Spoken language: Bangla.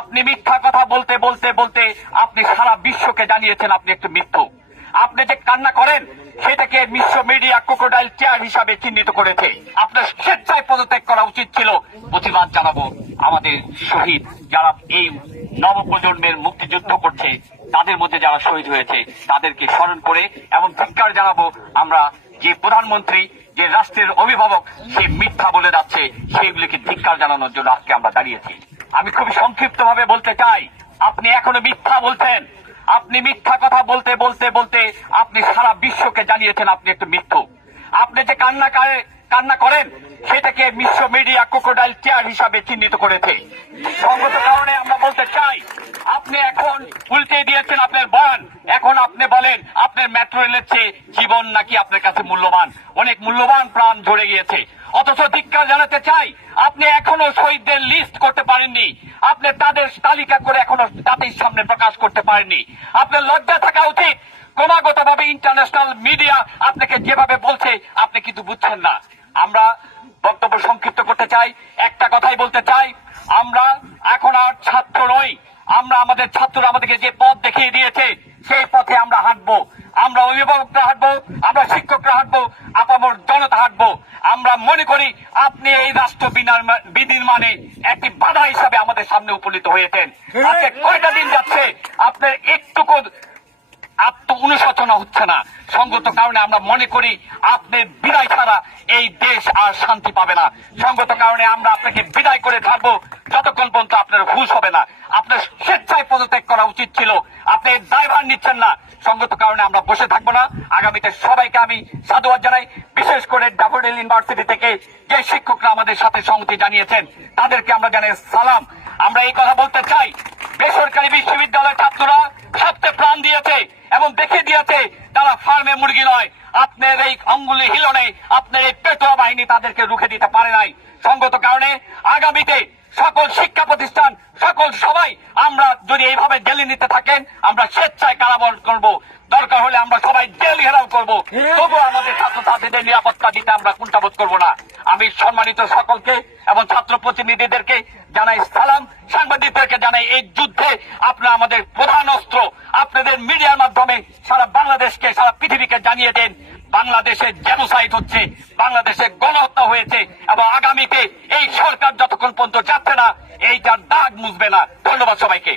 আপনি মিথ্যা কথা বলতে বলতে বলতে আপনি সারা বিশ্বকে জানিয়েছেন আপনি একটু মিথ্যু। আপনি যে কান্না করেন, সেটাকে বিশ্ব মিডিয়া ক্রোকোডাইল চেয়ার হিসাবে চিহ্নিত করেছে। আপনার স্বেচ্ছায় পদত্যাগ করা উচিত ছিল। প্রতিবাদ জানাব আমাদের শহীদ যারা এই নবপ্রজন্মের মুক্তিযুদ্ধ করছে, তাদের মধ্যে যারা শহীদ হয়েছে, তাদেরকে স্মরণ করে এবং ধিক্কার জানাব আমরা যে প্রধানমন্ত্রী, যে রাষ্ট্রের অভিভাবক, সে মিথ্যা বলে যাচ্ছে, সেইগুলিকে ধিক্কার জানানোর জন্য আজকে আমরা দাঁড়িয়েছি। আমি খুব সংক্ষিপ্ত ভাবে বলতে চাই, আপনি এখনও মিথ্যা বলছেন। আপনি মিথ্যা কথা বলতে বলতে বলতে আপনি সারা বিশ্বকে জানিয়েছেন আপনি একটু মিথ্যু। আপনি যে কান্না কান্না করেন, সেটাকে বিশ্ব মিডিয়া ক্রোকোডাইল চেয়ার হিসাবে চিহ্নিত করেছে। সঙ্গত কারণে আমরা বলতে চাই, আপনি এখন উল্টে দিয়েছেন আপনার বয়ান। এখন আপনি বলেন, আপনার মেট্রো রেলের চেয়ে জীবন নাকি আপনার কাছে মূল্যবান। অনেক মূল্যবান প্রাণ ঝরে গিয়েছে। অথচ ধিক্কার জানাতে চাই, আপনি এখনও শহীদদের লিস্ট পারেননি আপনি তাদের তালিকা করে এখনও জাতির সামনে প্রকাশ করতে পারেননি। আপনার লজ্জা থাকা উচিত। ক্রমাগত ভাবে ইন্টারন্যাশনাল মিডিয়া আপনাকে যেভাবে বলছে, আপনি কিন্তু বুঝছেন না। আমরা বক্তব্য সংক্ষিপ্ত করতে চাই, একটা কথাই বলতে চাই। আমরা এখন আর ছাত্র নই। আমরা আমাদের ছাত্ররা আমাদেরকে যে পথ দেখিয়ে দিয়েছে, সেই পথে আমরা হাঁটবো। আমরা অভিভাবকরা হাঁটবো, আমরা শিক্ষকরা হাঁটবো, আপামর জনতা হাঁটবো। আমরা মনে করি, আপনি এই রাষ্ট্র বিনির্মা- বিনির্মাণে একটি বাধা উপনীত হয়েছেন। আজকে কয়টা দিন যাচ্ছে? আপনার একটুকু আত্ম অনুশোচনা হচ্ছে না। সঙ্গত কারণে আমরা মনে করি আপনার বিদায় ছাড়া এই দেশ আর শান্তি পাবে না। সঙ্গত কারণে আমরা আপনাকে বিদায় করে থাকব যতক্ষণ পর্যন্ত আপনার হুশ হবে না। আপনার স্বেচ্ছায় পদত্যাগ করা উচিত ছিল। আপনি দায়ভার নিচ্ছেন না। সঙ্গত কারণে আমরা বসে থাকব না। আগামীতে সবাইকে আমি সাধুবাদ জানাই। বিশেষ করে ইউনিভার্সিটি থেকে যে শিক্ষকরা আমাদের সাথে সংহতি জানিয়েছেন তাদেরকে আমরা জানাই সালাম। আমরা এই কথা বলতে চাই। বেসরকারি বিশ্ববিদ্যালয়ের ছাত্ররা সবচেয়ে প্রাণ দিয়েছে এবং দেখে দিয়েছে তারা ফার্মে মুরগি নয়। আপনার এই অঙ্গুলি হিলনে আপনার এই পেটোয়া বাহিনী তাদেরকে রুখে দিতে পারে নাই। সঙ্গত কারণে আগামীতে সকল শিক্ষা প্রতিষ্ঠান, সকল সবাই আমরা যদি এইভাবে জেলে নিতে থাকেন, আমরা স্বেচ্ছায় কারাবরণ করব। দরকার হলে আমরা সবাই জেল ঘেরাও করব। তবু আমাদের ছাত্রছাত্রীদের নিরাপত্তা দিতে আমরা কুণ্ঠাবোধ করব না। আমি সম্মানিত সকলকে এবং ছাত্র প্রতিনিধিদেরকে জানাই সালাম। সাংবাদিকদেরকে জানাই এই যুদ্ধে আপনারা আমাদের প্রধান অস্ত্র আপনাদের মিডিয়ার মাধ্যমে সারা বাংলাদেশকে, সারা পৃথিবীকে জানিয়ে দেন। বাংলাদেশে জেনোসাইড হচ্ছে, বাংলাদেশে গণহত্যা হয়েছে এবং আগামীতে এই সরকার যতক্ষণ পর্যন্ত যাচ্ছে না, এইটার দাগ মুছবে না। ধন্যবাদ সবাইকে।